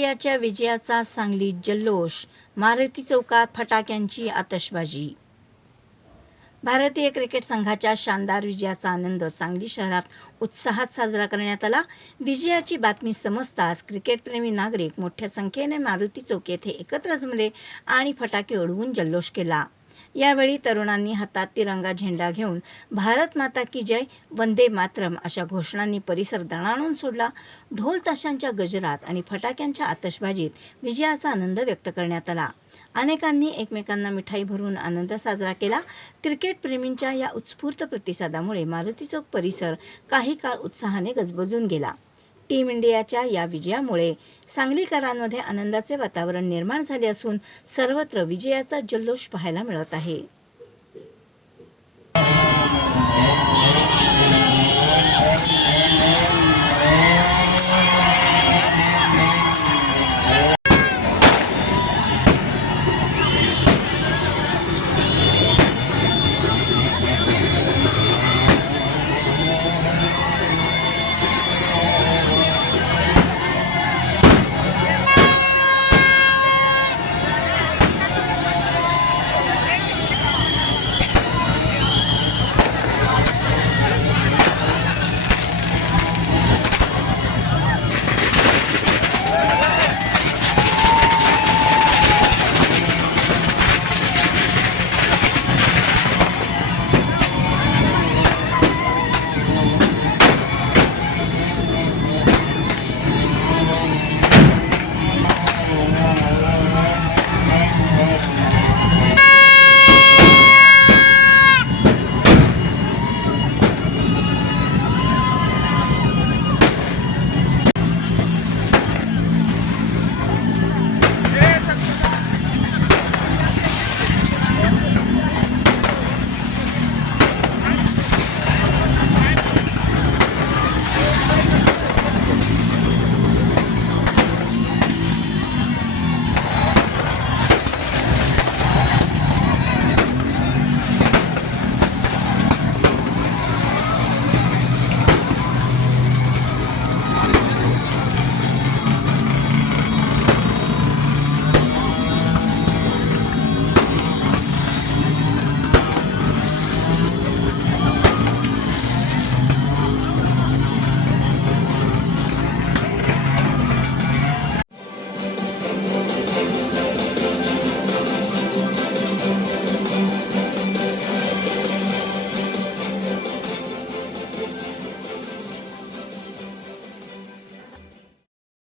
इंडियाच्या विजयाचा सांगलीत जल्लोष, मारुती चौकात फटाक्यांची आतषबाजी. भारतीय क्रिकेट संघाच्या शानदार विजयाचा आनंद सांगली शहरात उत्साहात साजरा करण्यात आला. विजयाची बातमी समजताच क्रिकेटप्रेमी नागरिक मोठ्या संख्येने मारुती चौक येथे एकत्र जमले आणि फटाके उडवून जल्लोष केला. यावेळी तरुणांनी हातात तिरंगा झेंडा घेऊन भारत माता की जय, वंदे मातरम अशा घोषणांनी परिसर दणाणून सोडला. ढोल ताशांच्या गजरात आणि फटाक्यांच्या आतषबाजीत विजयाचा आनंद व्यक्त करण्यात आला. अनेकांनी एकमेकांना मिठाई भरून आनंद साजरा केला. क्रिकेटप्रेमींच्या या उत्स्फूर्त प्रतिसादामुळे मारुती चौक परिसर काही काळ उत्साहाने गजबजून गेला. टीम इंडियाच्या या विजयामुळे सांगलीकरांमध्ये आनंदाचे वातावरण निर्माण झाले असून सर्वत्र विजयाचा जल्लोष पाहायला मिळत आहे.